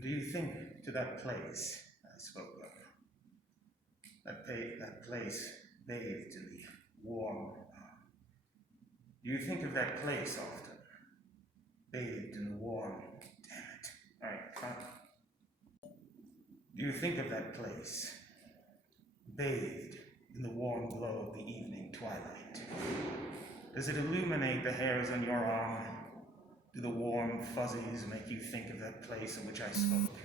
And do you think to that place I spoke of? That place bathed in the warm. Do you think of that place often? Bathed in the warm. Damn it. Alright, fine. Do you think of that place? Bathed in the warm glow of the evening twilight? Does it illuminate the hairs on your arm? Do the warm fuzzies make you think of that place of which I spoke?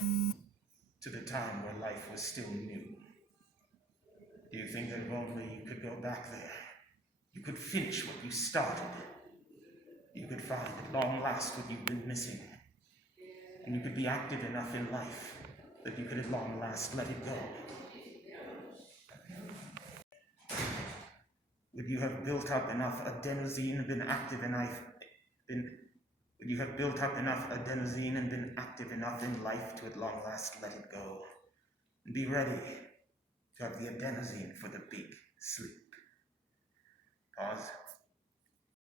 To the time where life was still new? Do you think that if only you could go back there, you could finish what you started? You could find at long last what you've been missing, and you could be active enough in life that you could at long last let it go? Would you have built up enough adenosine and been active enough would you have built up enough adenosine and been active enough in life to at long last let it go? And be ready to have the adenosine for the big sleep. Pause.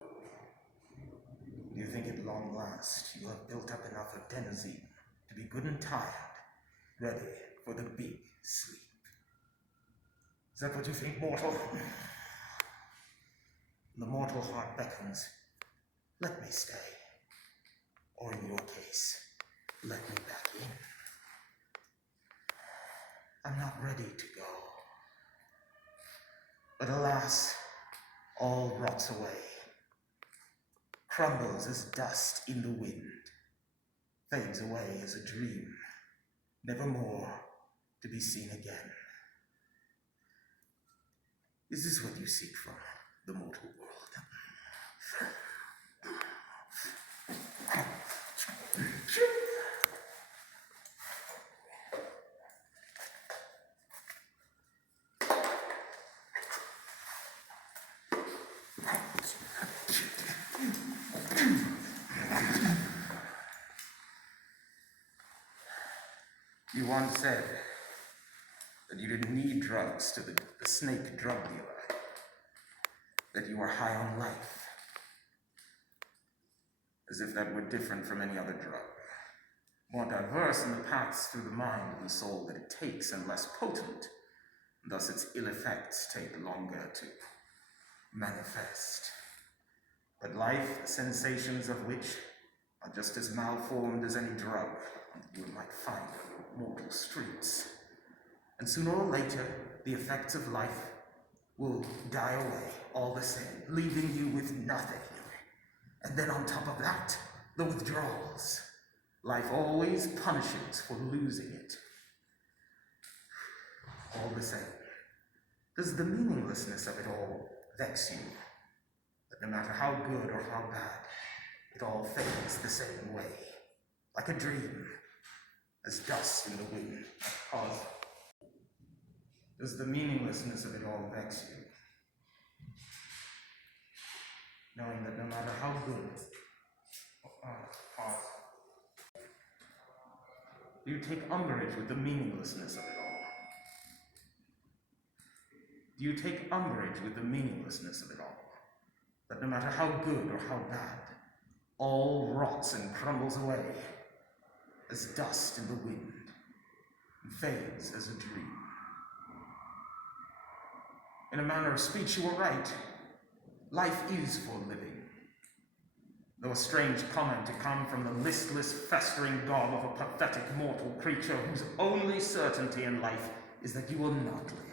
Do you think at long last you have built up enough adenosine to be good and tired, ready for the big sleep? Is that what you think, mortal? The mortal heart beckons. Let me stay. Or in your case, let me back in. I'm not ready to go. But alas, all rots away, crumbles as dust in the wind, fades away as a dream, never more to be seen again. Is this what you seek from the mortal world? You once said that you didn't need drugs to the snake drug dealer, that you were high on life, as if that were different from any other drug, more diverse in the paths through the mind and soul that it takes and less potent, and thus its ill effects take longer to manifest. But life, the sensations of which are just as malformed as any drug you might find on your mortal streets. And sooner or later, the effects of life will die away all the same, leaving you with nothing. And then on top of that, the withdrawals. Life always punishes for losing it. All the same, does the meaninglessness of it all vex you? That no matter how good or how bad, it all fades the same way, like a dream, as dust in the wind. Pause. Does the meaninglessness of it all vex you? Knowing that no matter how good, pause. Do you take umbrage with the meaninglessness of it all? Do you take umbrage with the meaninglessness of it all? That no matter how good or how bad, all rots and crumbles away as dust in the wind and fades as a dream. In a manner of speech, you were right. Life is for living. Though a strange comment to come from the listless, festering gob of a pathetic mortal creature whose only certainty in life is that you will not live.